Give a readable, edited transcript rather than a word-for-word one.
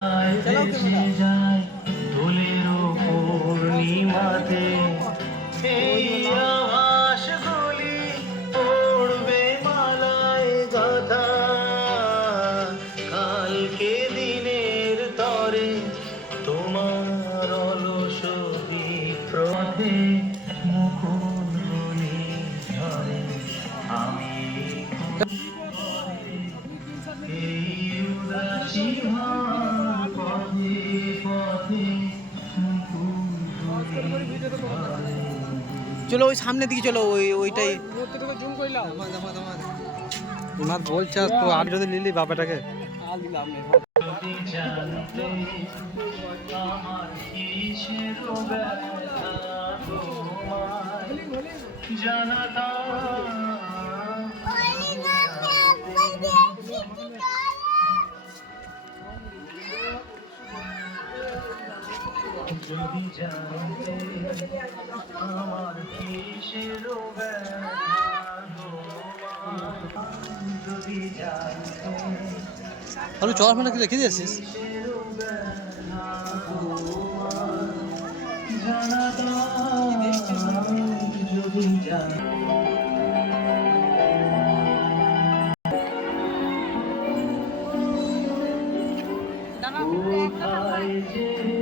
ভেসে যায় দোলের পূর্ণিমাতে এই আভাসগুলি পড়বে মালায় গাথা কালকে দিনের তরে তোমার অলস বিপ্রথে মুকুল বলি ধরে আমি এই উদাসী পথে পথে চলো ওই সামনের দিকে চলো ওইটাই ইমাদ বলছে তো আর যদি নিলি বাবাটাকে যদি জানতে আমার কিসের ব্যথা তোমায় জানাতা যদি জানতে আমার কিসের ব্যথা তোমায় যদি জানতে আরে চল মানে কি রেখে দিয়েছিস যদি জান কোথায় যে